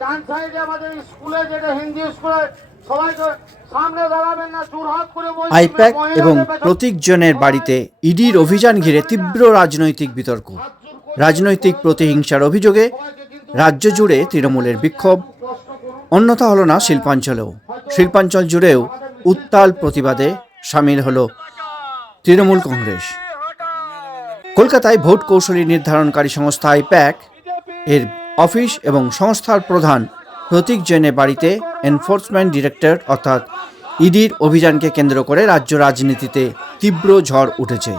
ডান সাইডে আমাদের স্কুলে যেটা হিন্দি স্কুলে আইপ্যাক এবং প্রতীকজনের বাড়িতে ইডির অভিযান ঘিরে তীব্র রাজনৈতিক বিতর্ক। রাজনৈতিক প্রতিহিংসার অভিযোগে রাজ্য জুড়ে তৃণমূলের বিক্ষোভ। অন্যথা হলো না শিল্পাঞ্চলেও। শিল্পাঞ্চল জুড়েও উত্তাল প্রতিবাদে সামিল হলো তৃণমূল কংগ্রেস। কলকাতায় ভোট কৌশলী নির্ধারণকারী সংস্থা আইপ্যাক এর অফিস এবং সংস্থার প্রধান প্রতীক জৈনের বাড়িতে এনফোর্সমেন্ট ডিরেক্টর অর্থাৎ ইডির অভিযানকে কেন্দ্র করে রাজ্য রাজনীতিতে তীব্র ঝড় উঠেছে।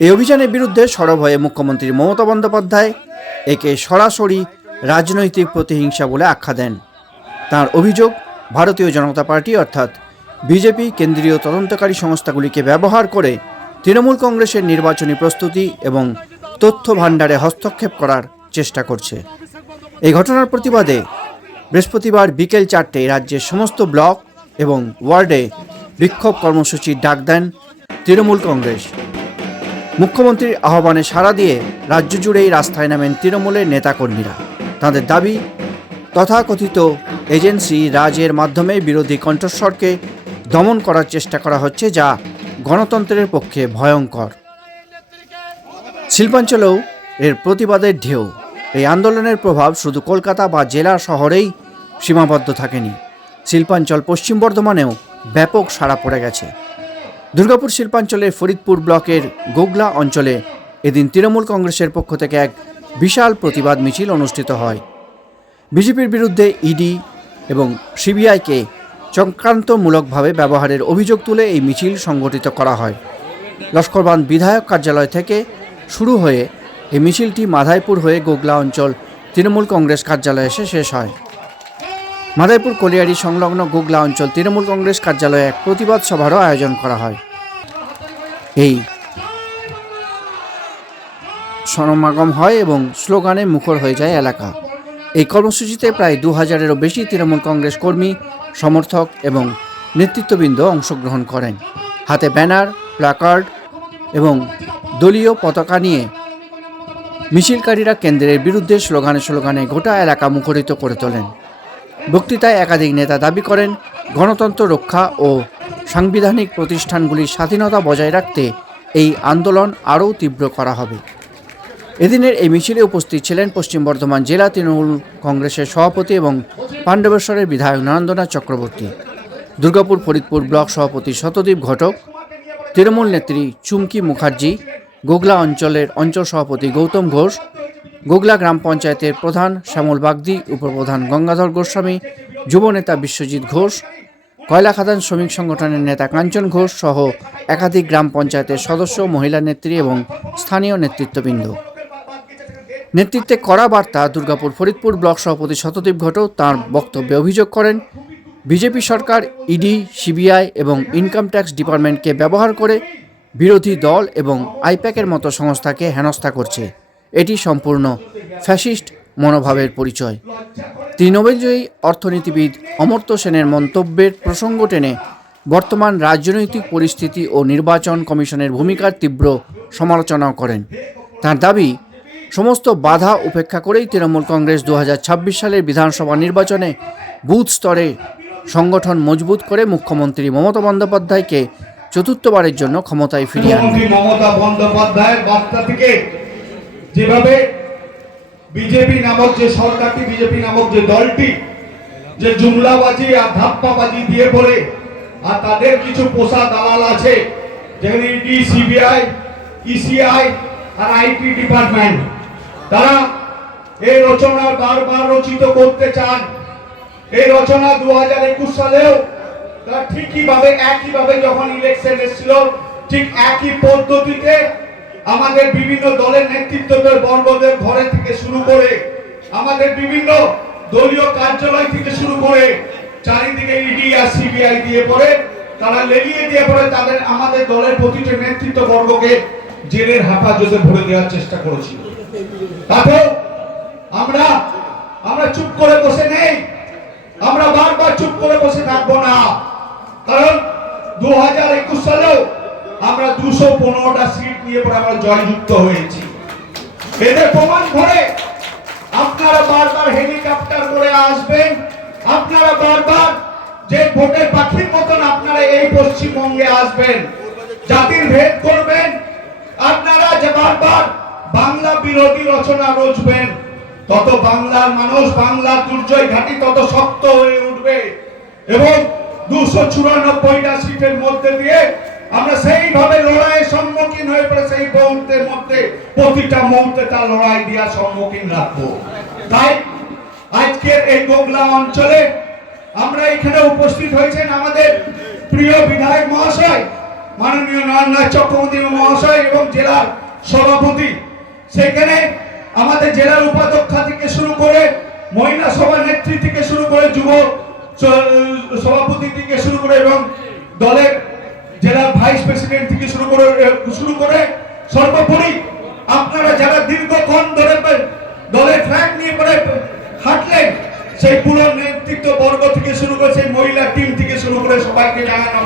এই অভিযানের বিরুদ্ধে সরব হয়ে মুখ্যমন্ত্রী মমতা বন্দ্যোপাধ্যায় একে সরাসরি রাজনৈতিক প্রতিহিংসা বলে আখ্যা দেন। তার অভিযোগ, ভারতীয় জনতা পার্টি অর্থাৎ বিজেপি কেন্দ্রীয় তদন্তকারী সংস্থাগুলিকে ব্যবহার করে তৃণমূল কংগ্রেসের নির্বাচনী প্রস্তুতি এবং তথ্য ভাণ্ডারে হস্তক্ষেপ করার চেষ্টা করছে। এই ঘটনার প্রতিবাদে বৃহস্পতিবার বিকেল চারটে রাজ্যের সমস্ত ব্লক এবং ওয়ার্ডে বিক্ষোভ কর্মসূচির ডাক দেন তৃণমূল কংগ্রেস। মুখ্যমন্ত্রীর আহ্বানে সাড়া দিয়ে রাজ্য জুড়েই রাস্তায় নামেন তৃণমূলের নেতাকর্মীরা। তাদের দাবি, তথাকথিত এজেন্সি রাজের মাধ্যমে বিরোধী কণ্ঠস্বরকে দমন করার চেষ্টা করা হচ্ছে যা গণতন্ত্রের পক্ষে ভয়ঙ্কর। শিল্পাঞ্চলেও এর প্রতিবাদের ঢেউ। এই আন্দোলনের প্রভাব শুধু কলকাতা বা জেলা শহরেই সীমাবদ্ধ থাকেনি। শিল্পাঞ্চল পশ্চিম বর্ধমানেও ব্যাপক সাড়া পড়ে গেছে। দুর্গাপুর শিল্পাঞ্চলের ফরিদপুর ব্লকের গোগলা অঞ্চলে এদিন তৃণমূল কংগ্রেসের পক্ষ থেকে এক বিশাল প্রতিবাদ মিছিল অনুষ্ঠিত হয়। বিজেপির বিরুদ্ধে ইডি এবং সিবিআইকে চক্রান্তমূলকভাবে ব্যবহারের অভিযোগ তুলে এই মিছিল সংগঠিত করা হয়। লস্করবান বিধায়ক কার্যালয় থেকে শুরু হয়ে এই মিছিলটি মাধাইপুর হয়ে গোগলা অঞ্চল তৃণমূল কংগ্রেস কার্যালয়ে এসে শেষ হয়। মাদারীপুর কলিয়ারি সংলগ্ন গোগলা অঞ্চল তৃণমূল কংগ্রেস কার্যালয়ে এক প্রতিবাদ সভারও আয়োজন করা হয়। এই সমাগম হয় এবং স্লোগানে মুখর হয়ে যায় এলাকা। এই কর্মসূচিতে প্রায় দু হাজারেরও বেশি তৃণমূল কংগ্রেস কর্মী, সমর্থক এবং নেতৃত্ববৃন্দ অংশগ্রহণ করেন। হাতে ব্যানার প্ল্যাকার্ড এবং দলীয় পতাকা নিয়ে মিছিলকারীরা কেন্দ্রের বিরুদ্ধে স্লোগানে স্লোগানে গোটা এলাকা মুখরিত করে তোলেন। বক্তৃতায় একাধিক নেতা দাবি করেন, গণতন্ত্র রক্ষা ও সাংবিধানিক প্রতিষ্ঠানগুলির স্বাধীনতা বজায় রাখতে এই আন্দোলন আরও তীব্র করা হবে। এদিনের এই মিছিলে উপস্থিত ছিলেন পশ্চিম বর্ধমান জেলা তৃণমূল কংগ্রেসের সভাপতি এবং পাণ্ডবেশ্বরের বিধায়ক নরেন্দ্রনাথ চক্রবর্তী, দুর্গাপুর ফরিদপুর ব্লক সভাপতি শতদীপ ঘটক, তৃণমূল নেত্রী চুমকি মুখার্জি গোগলা অঞ্চলের অঞ্চল সভাপতি গৌতম ঘোষ, গোগলা গ্রাম পঞ্চায়েতের প্রধান শ্যামল বাগদি, উপপ্রধান গঙ্গাধর গোস্বামী, যুব নেতা বিশ্বজিৎ ঘোষ, কয়লা খাদান শ্রমিক সংগঠনের নেতা কাঞ্চন ঘোষ সহ একাধিক গ্রাম পঞ্চায়েতের সদস্য, মহিলা নেত্রী এবং স্থানীয় নেতৃত্ববৃন্দ। নেতৃত্বে কড়া বার্তা দুর্গাপুর ফরিদপুর ব্লক সভাপতি শতদীপ ঘটক তাঁর বক্তব্যে অভিযোগ করেন, বিজেপি সরকার, ইডি, সিবিআই এবং ইনকাম ট্যাক্স ডিপার্টমেন্টকে ব্যবহার করে বিরোধী দল এবং আইপ্যাকের মতো সংস্থাকে হেনস্থা করছে। এটি সম্পূর্ণ ফ্যাসিস্ট মনোভাবের পরিচয়। তৃণমূলজয়ী অর্থনীতিবিদ অমর্ত্য সেনের মন্তব্যের প্রসঙ্গ টেনে বর্তমান রাজনৈতিক পরিস্থিতি ও নির্বাচন কমিশনের ভূমিকার তীব্র সমালোচনাও করেন। তার দাবি, সমস্ত বাধা উপেক্ষা করেই তৃণমূল কংগ্রেস দু হাজার ছাব্বিশ সালের বিধানসভা নির্বাচনে বুথ স্তরে সংগঠন মজবুত করে মুখ্যমন্ত্রী মমতা বন্দ্যোপাধ্যায়কে চতুর্থবারের জন্য ক্ষমতায় ফিরিয়ে আনবে। মমতা বন্দ্যোপাধ্যায়ের বার্তা থেকে যেভাবে বিজেপি নামক যে সরকারটি, বিজেপি নামক যে দলটি, যে জুমলাবাজি আর ধাপ্পাবাজি দিয়ে পড়ে আর তাদের কিছু পোষা দালাল আছে, যেখানে ইডি, সিবিআই, ইসিআই আর আইটি ডিপার্টমেন্ট, তারা এই রচনা বারবার রচিত করতে চান। এই রচনা দু হাজার একুশ সালেও তারা ঠিকই ভাবে, একই ভাবে যখন ইলেকশন এসেছিল, ঠিক একই পদ্ধতিতে আমাদের বিভিন্ন দলের নেতৃত্বদের বর্গদের ঘরে থেকে শুরু করে, আমাদের বিভিন্ন দলীয় কার্যালয় থেকে শুরু করে, চারিদিকে ইডি আর সিবিআই দিয়ে তারা দিয়ে তাদের, আমাদের দলের প্রতিটি নেতৃত্ব বর্গকে জেলের হেফাজতে ভরে দেওয়ার চেষ্টা করেছিল তাতেও আমরা আমরা চুপ করে বসে নেই, আমরা বারবার চুপ করে বসে থাকব না। কারণ দু হাজার একুশ সালেও আমরা দুশো পনেরোটা সিট নিয়ে পরে আমরা জয়যুক্ত হয়েছি। এদের প্রমাণ করে আপনারা বারবার হেলিকপ্টার করে আসবেন, আপনারা বারবার যে ভোটের পাখির মতন আপনারা এই পশ্চিমবঙ্গে আসবেন, জাতির ভেদ করবেন, আপনারা যে বারবার বাংলা বিরোধী রচনা রচবেন, তত বাংলার মানুষ, বাংলার দুর্জয় ঘাটি তত শক্ত হয়ে উঠবে এবং দুশো চুরানব্বইটা সিটের মধ্যে দিয়ে আমরা সেইভাবে লড়াইয়ের সম্মুখীন হয়ে পড়ে, সেই মুহূর্তের মধ্যে প্রতিটা মুহূর্তে তার লড়াই দেওয়ার সম্মুখীন রাখব। তাই আজকের এই গোগলা অঞ্চলে আমরা এখানে উপস্থিত হয়েছেন আমাদের প্রিয় বিধায়ক মহাশয়, মাননীয় নয়নরাজ চক্রবর্তী মহাশয় এবং জেলার সভাপতি। সেখানে আমাদের জেলার উপাধ্যক্ষা থেকে শুরু করে মহিলা সভা নেত্রী থেকে শুরু করে যুব স- সভাপতি থেকে শুরু করে এবং দলের জেলার ভাইস প্রেসিডেন্ট থেকে শুরু করে শুরু করে সর্বোপরি আপনারা যারা দীর্ঘক্ষণ ধরে দলের ফ্ল্যাগ নিয়ে করে হাঁটলেন, সেই পুরো নেতৃত্ব বর্গ থেকে শুরু করে সেই মহিলা টিম থেকে শুরু করে সবাইকে জানানো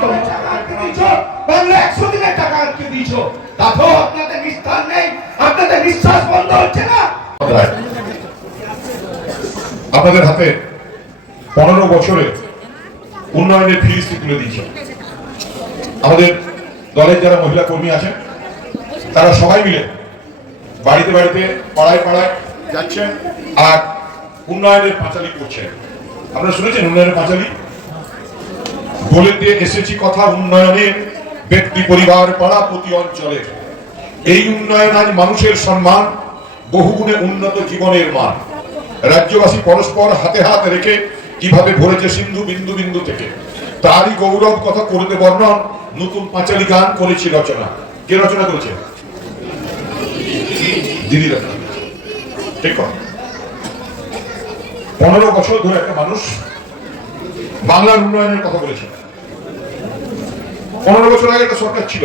একশো দিনের টাকা আটকে দিয়েছ। তাতেও আপনাদের নিস্তার নেই, আপনাদের নিঃশ্বাস বন্ধ হচ্ছে না। আপনাদের হাতে পনেরো বছরে উন্নয়নের ফিরিস্তি তুলে দিয়েছে। আমাদের দলের যারা মহিলা কর্মী আছেন, তারা সবাই মিলে বাড়িতে বাড়িতে, পাড়ায় পাড়ায় যাচ্ছেন আর উন্নয়নের পাঁচালি করছেন। আপনারা শুনেছেন উন্নয়নের পাঁচালি? বলে দিয়ে এসেছি কথা উন্নয়নের ব্যক্তি পরিবার, পাড়া প্রতি অঞ্চলের এই উন্নয়ন আজ মানুষের সম্মান, বহুগুণে উন্নত জীবনের মান। রাজ্যবাসী পরস্পর হাতে হাত রেখে কীভাবে ভরেছে সিন্ধু বিন্দু বিন্দু থেকে? তারই গৌরব কথা করতে বর্ণন, নতুন পাঁচালি গান করেছি রচনা। কে রচনা করেছে? দিদি পনেরো বছর ধরে একটা মানুষ বাংলার উন্নয়নের কথা বলেছে। পনেরো বছর আগে একটা সরকার ছিল,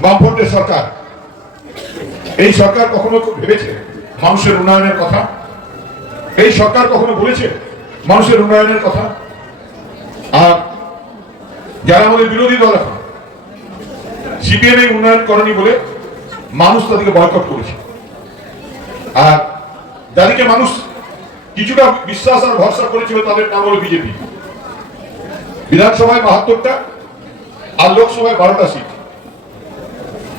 বামফ্রন্টের সরকার। এই সরকার কখনো ভেবেছে মানুষের উন্নয়নের কথা? এই সরকার কখনো বলেছে মানুষের উন্নয়নের কথা। আর যারা আমাদের বিরোধী দল এখন সিপিএম এই উন্নয়ন করেনি বলে মানুষ তাদেরকে বয়কট করেছে। আর যাদেরকে মানুষ কিছুটা বিশ্বাস আর ভরসা করেছিল তাদের নাম হলো বিজেপি। বিধানসভায় বাহাত্তরটা আর লোকসভায় বারোটা সিট।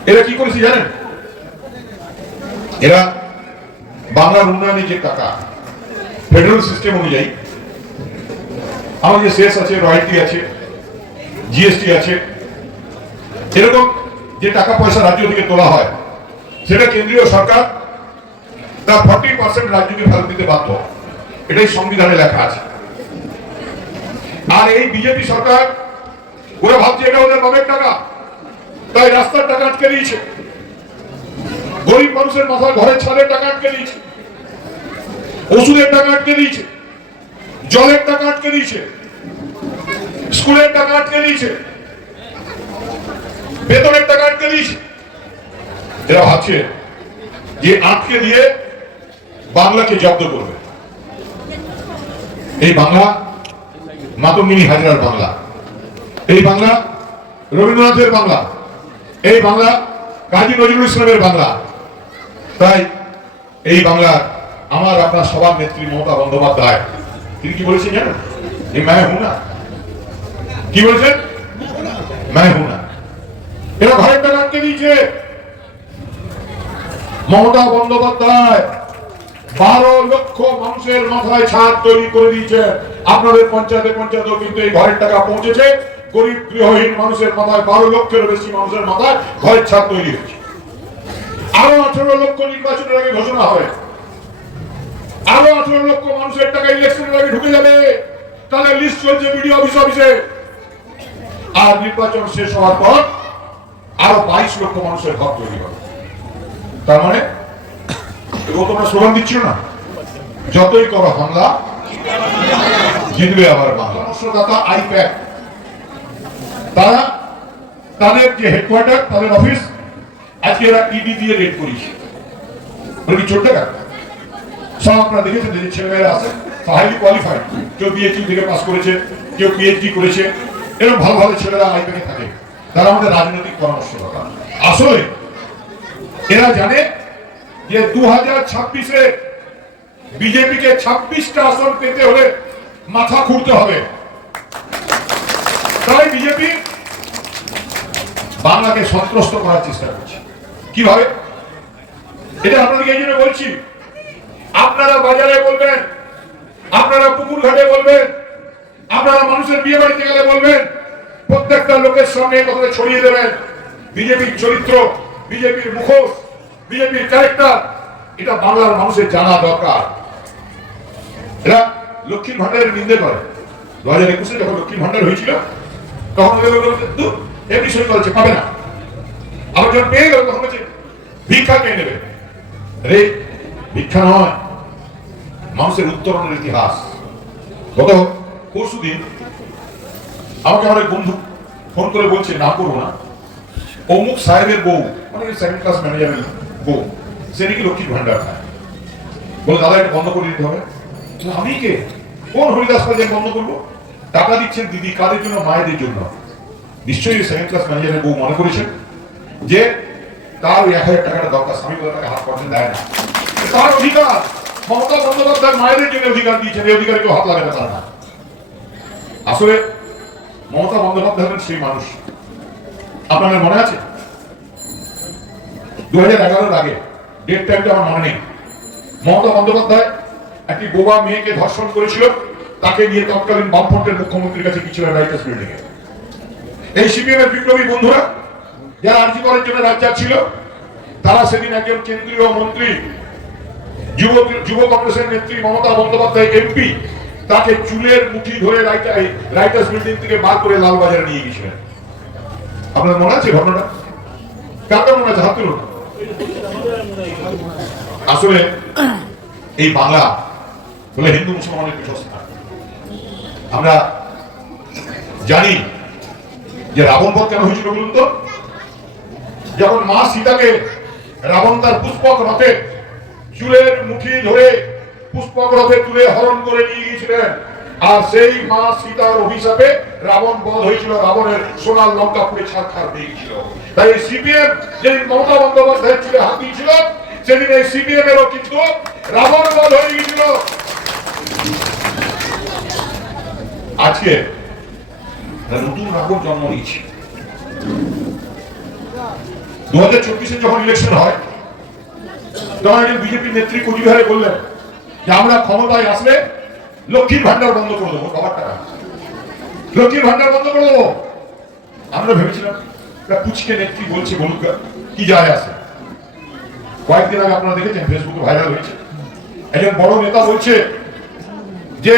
এরা কি করেছে জানেন? এরা বাংলার উন্নয়নে যে টাকা ফেডারেল সিস্টেম অনুযায়ী আমাদের সেস আছে, রয়্যালটি আছে, জিএসটি আছে। এরকম যে টাকা পয়সা রাজ্য থেকে তোলা হয়, সেটা কেন্দ্রীয় সরকার তার ফর্টি পার্সেন্ট রাজ্যকে ফেরত দিতে বাধ্য। এটাই সংবিধানে লেখা আছে। আর এই বিজেপি সরকার, ওরা ভাবছে এটা ওদের বাবের টাকা, তাই রাস্তার টাকা আটকে দিয়েছে। গরিব মানুষের মাথায় ঘরের ছাদের টাকা আটকে দিয়েছে। ওষুধের টাকা আটকে দিয়েছে। জলের টাকা আটকে দিয়েছে, স্কুলের টাকা আটকে দিয়েছে, বেতনের টাকা আটকে দিয়েছে। এরা ভাবছে যে আটকে দিয়ে বাংলাকে জব্দ করবে। এই বাংলা মাতঙ্গিনী হাজরার বাংলা। এই বাংলা রবীন্দ্রনাথের বাংলা। এই বাংলা কাজী নজরুল ইসলামের বাংলা। তাই এই বাংলা আমার আপনার সবার নেত্রী মমতা বন্দ্যোপাধ্যায় তিনি কি বলেছেন জানেন? এই ম্যায় হুনা। কি বলেছেন? ম্যায় হুনা। এরা ঘরের টাকা আটকে দিয়েছে? মমতা বন্দ্যোপাধ্যায়। বারো লক্ষ মানুষের মাথায় ছাদ তৈরি করে দিয়েছে। আপনাদের পঞ্চায়েতে পঞ্চায়েতেও কিন্তু এই ঘরের টাকা পৌঁছেছে। গরিব গৃহহীন মানুষের মাথায় বারো লক্ষের বেশি মানুষের মাথায় ঘরের ছাদ তৈরি হয়েছে। আরও আঠারো লক্ষ নির্বাচনের আগে ঘোষণা হবে আরও আঠারো লক্ষ মানুষের টাকা ইলেকশনের আগে ঢুকে যাবে। তাহলে লিস্ট চলছে বিডিও অফিস অফিসে। আর নির্বাচন শেষ হওয়ার পর আরও বাইশ লক্ষ মানুষের ঘর তৈরি হবে। তার মানে এগুলো তোমরা স্লোগান দিচ্ছিল না? যতই করো হামলা, জিতবে আবার পরামর্শদাতা আইপ্যাক, তারা তাদের যে হেডকোয়ার্টার তাদের অফিস আজকে এরা ইডি দিয়ে রেড ওরা ছোট টাকা সব আপনারা দেখেছেন যে ছেলেমেয়েরা আছে হাইলি কোয়ালিফাইড কেউ বিএসসি থেকে পাস করেছে, কেউ পিএইচডি করেছে এরকম ভালো ভালো ছেলেরা আইপ্যাকে থাকে। তারা আমাদের রাজনৈতিক পরামর্শদাতা আসলে, এরা জানে যে দু হাজার ছাব্বিশে বিজেপিকে ছাব্বিশটা আসন পেতে হলে মাথা খুঁড়তে হবে। তাই বিজেপি বাংলাকে সন্ত্রস্ত করার চেষ্টা করছে। কীভাবে? এটা আপনাদেরকে এই জন্য বলছি আপনারা বাজারে বলবেন আপনারা পুকুর ঘাটে বলবেন আপনারা মানুষের বিয়ে বাড়িতে গেলে বলবেন প্রত্যেকটা লোকের এই কথাটা ছড়িয়ে দেবেন। বিজেপির চরিত্র বিজেপির মুখোশ বিজেপির ক্যারেক্টার এটা বাংলার মানুষের জানা দরকার। এরা লক্ষ্মীর ভান্ডারের নিন্দে করে। দু হাজার একুশে যখন লক্ষ্মীর ভান্ডার হয়েছিল তখন "ধুর, এমনি সই করেছে পাবে না। আবার যখন পেয়ে গেল তখন বলছে ভিক্ষা কে নেবে? রে ভিক্ষা নয় মানুষের উত্তরণের ইতিহাস। গত পরশু দিন আমাকে আমার এক বন্ধু ফোন করে বলছে না করব না। অমুক সাহেবের বউ মানে সেকেন্ড ক্লাস ম্যানেজারের বউ সে নাকি লক্ষ্মীর ভান্ডার খায়। বলে দাদা এটা বন্ধ করে দিতে হবে। আমি কে? কোন হরিদাস কাজে বন্ধ করব? টাকা দিচ্ছেন দিদি কাদের জন্য? মায়েদের জন্য। নিশ্চয়ই সেকেন্ড ক্লাস ম্যানেজারের বউ মনে করেছেন যে তার ওই এক হাজার টাকাটা দরকার স্বামী তাকে হাত পর্যন্ত দেয় না। তার অধিকার। মমতা বন্দ্যোপাধ্যায় মায়েদের জন্য অধিকার দিয়েছেন, এই অধিকারে কেউ হাত লাগাতে পারে না। আসলে মমতা বন্দ্যোপাধ্যায় হলেন সেই মানুষ। আপনাদের মনে আছে? দু হাজার এগারোর আগে ডেট টাইমটা আমার মনে নেই। মমতা বন্দ্যোপাধ্যায় একটি বোবা মেয়েকে ধর্ষণ করেছিল, তাকে নিয়ে তৎকালীন বামফ্রন্টের মুখ্যমন্ত্রীর কাছে গিয়েছিলেন রাইটার্স বিল্ডিং এই সিপিএম এর বিপ্লবী বন্ধুরা, যারা আর্জি করার জন্য রাজ্জাক ছিল, তারা সেদিন একজন কেন্দ্রীয় মন্ত্রী যুব যুব কংগ্রেসের নেত্রী মমতা বন্দ্যোপাধ্যায় এমপি তাকে চুলের মুঠি ধরে রাইটার্স বিল্ডিং থেকে বার করে লালবাজারে নিয়ে গেছিলেন আপনার মনে আছে মনে আছে? হাত তুলুন। আসলে এই বাংলা বলে হিন্দু মুসলমানের আমরা জানি যে রাবণ বধ কেন হয়েছিল বলুন তো? যখন মা সীতাকে রাবণ তার পুষ্পক রথে চুলের মুঠি ধরে পুষ্পক তুলে হরণ করে নিয়ে গিয়েছিলেন। আর সেই মা সীতার অভিশাপে রাবণ বধ হয়েছিল, রাবণের সোনার লঙ্কা পুড়ে ছাড়খার গিয়েছিল। তাই সিপিএম যেদিন মমতা বন্দ্যোপাধ্যায়ের চুলে হাত দিয়েছিল, সেদিন এই সিপিএম এরও কিন্তু রাবণ বধ হয়ে গিয়েছিল। আজকে নতুন রাবণ জন্ম নিয়েছে। দু হাজার চব্বিশে যখন ইলেকশন হয় তখন বিজেপি নেত্রী কোচবিহারে বললেন যে আমরা ক্ষমতায় আসলে লক্ষ্মীর ভান্ডার বন্ধ করে দেবো টাকা। লক্ষ্মীর ভান্ডার বন্ধ করে দেবো। আমরা ভেবেছিলাম পুচকে নেত্রী বলছে, বলুক কি যায় আসে কয়েকদিন আগে আপনারা দেখেছেন ফেসবুকে ভাইরাল হয়েছে। একজন বড় নেতা বলছে যে,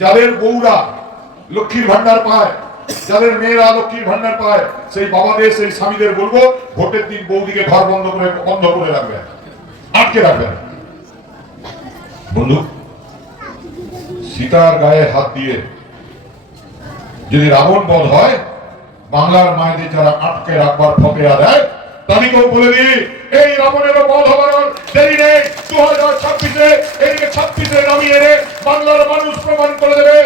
যাদের বউরা লক্ষ্মীর ভান্ডার পায় যাদের মেয়েরা লক্ষ্মীর ভান্ডার পায়, সেই বাবাদের, সেই স্বামীদের বলব, ভোটের দিন বৌদিকে ঘর বন্ধ করে বন্ধ করে রাখবেন আটকে রাখবেন বন্ধু, সীতার গায়ে হাত দিয়ে যদি রাবণ বধ হয়, বাংলার মায়েদের যারা আটকে রাখবার ফতেয়া দেয়, তাদেরকেও বলে দিই, এই রাবণের বধ হবার দেরি নেই। দু হাজার ছাব্বিশে, এদিকে ছাব্বিশে নামিয়ে বাংলার মানুষ প্রমাণ করে দেবে।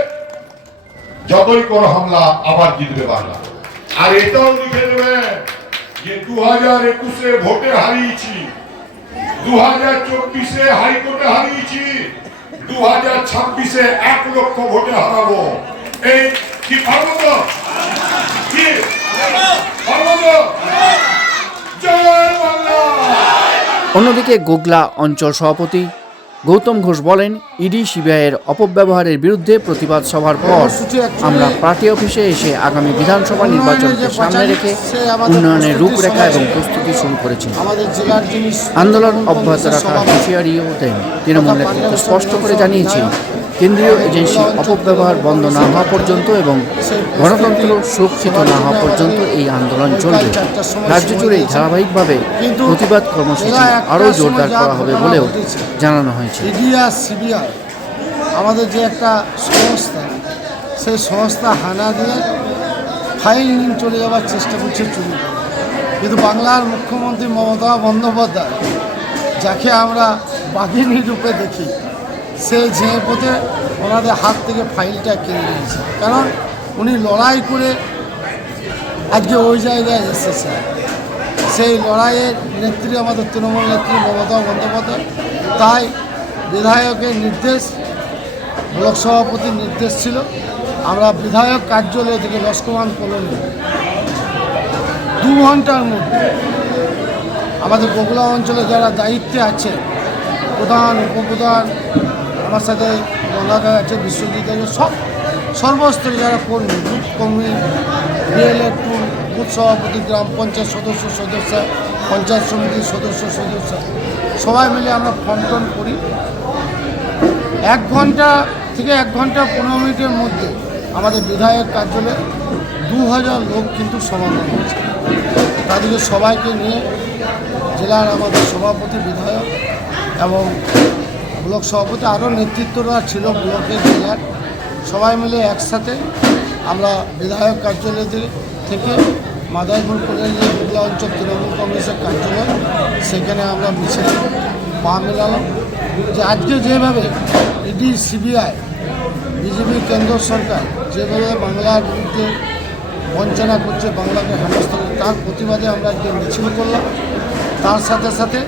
যতই করো হামলা, আবার জিতবে বাংলা। আর এটাও লিখে দেবেন যে দু হাজার একুশে ভোটে হারিয়েছি দু হাজার চব্বিশে হাইকোর্টে হারিয়েছি দু হাজার ছাব্বিশে এক লক্ষ ভোটে হারাবো। এই কি অন্যদিকে গোগলা অঞ্চল সভাপতি গৌতম ঘোষ বলেন, ইডি সিবিআইয়ের অপব্যবহারের বিরুদ্ধে প্রতিবাদ সভার পর আমরা পার্টি অফিসে এসে আগামী বিধানসভা নির্বাচনকে সামনে রেখে উন্নয়নের রূপরেখা এবং প্রস্তুতি শুরু করেছি। আন্দোলন অব্যাহত রাখার হুঁশিয়ারিও দেন। তৃণমূল নেতৃত্ব স্পষ্ট করে জানিয়েছে কেন্দ্রীয় এজেন্সি অপব্যবহার বন্ধ না হওয়া পর্যন্ত এবং গণতন্ত্র সুরক্ষিত না হওয়া পর্যন্ত এই আন্দোলন চলবে। রাজ্য জুড়ে ধারাবাহিকভাবে প্রতিবাদ কর্মসূচি আরও জোরদার করা হবে বলেও জানানো হয়েছে। আমাদের যে একটা সংস্থা, সেই সংস্থা হানা দিয়ে ফাইল চলে যাওয়ার চেষ্টা করছে চুরি কিন্তু বাংলার মুখ্যমন্ত্রী মমতা বন্দ্যোপাধ্যায়, যাকে আমরা বাঘিনী রূপে দেখি সে যে পথে ওনাদের হাত থেকে ফাইলটা কিনে নিয়েছে। কারণ উনি লড়াই করে আজকে ওই জায়গায় এসেছে। সেই লড়াইয়ের নেত্রী, আমাদের তৃণমূল নেত্রী মমতা বন্দ্যোপাধ্যায়, তাই বিধায়কের নির্দেশ ব্লক সভাপতির নির্দেশ ছিল, আমরা বিধায়ক কার্যালয় থেকে লস্কমান কলোনি দু ঘণ্টার মধ্যে আমাদের বগুড়া অঞ্চলে যারা দায়িত্বে আছে, প্রধান, উপপ্রধান আমার সাথে গঙ্গাকা আছে বিশ্বজিৎ আছে সব সর্বস্তরে যারা কর্মী, বুথ কর্মী, বিএলএ টু বুথ সভাপতি, গ্রাম পঞ্চায়েত সদস্য সদস্য, পঞ্চায়েত সমিতির সদস্য সদস্য, সবাই মিলে আমরা ফোন টোন করি। এক ঘণ্টা থেকে এক ঘণ্টা পনেরো মিনিটের মধ্যে আমাদের বিধায়ক কার্যালয়ে দু হাজার লোক কিন্তু সমাগম হয়েছে। তাদেরকে সবাইকে নিয়ে জেলার আমাদের সভাপতি, বিধায়ক এবং ব্লক সভাপতি আরও নেতৃত্বরা ছিল ব্লকের জেলার সবাই মিলে একসাথে আমরা বিধায়ক কার্যালয় থেকে- মাদারপুর কলেজ যে বিদ্যা অঞ্চল তৃণমূল কংগ্রেসের কার্যালয়, সেখানে আমরা মিছিল পা মেলালাম। যে আজকে যেভাবে ইডি, সিবিআই, বিজেপি, কেন্দ্র সরকার যেভাবে বাংলার বিরুদ্ধে বঞ্চনা করছে, বাংলাকে হেনস্থা তার প্রতিবাদে আমরা আজকে মিছিল করলাম। তার সাথে সাথে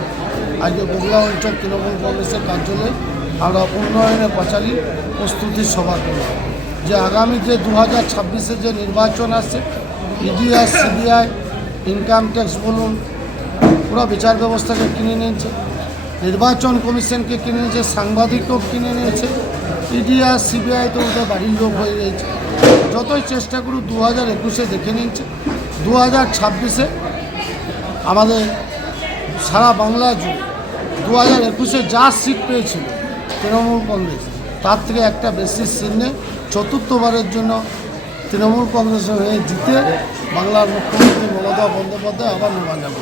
আজকে বগুড়া অঞ্চল তৃণমূল কংগ্রেসের কার্যালয়ে আমরা উন্নয়নের পাঁচালী প্রস্তুতির সভা করলাম যে আগামী যে দু হাজার ছাব্বিশে যে নির্বাচন আসছে ইডি আর সিবিআই ইনকাম ট্যাক্স বলুন, পুরো বিচার ব্যবস্থাকে কিনে নিয়েছে, নির্বাচন কমিশনকে কিনে নিয়েছে, সাংবাদিকও কিনে নিয়েছে ইডি আর সিবিআই তো ওদের বাড়ির লোক হয়ে গেছে। যতই চেষ্টা করুক দু হাজার একুশে দেখে নিচ্ছে দু হাজার ছাব্বিশে আমাদের সারা বাংলা জুড়ে দু হাজার একুশে যা সিট পেয়েছিল, তৃণমূল কংগ্রেস, তার থেকে একটা বেশি চিহ্নে চতুর্থবারের জন্য তৃণমূল কংগ্রেস হয়ে জিতে বাংলার মুখ্যমন্ত্রী মমতা বন্দ্যোপাধ্যায় আবার নির্বাচন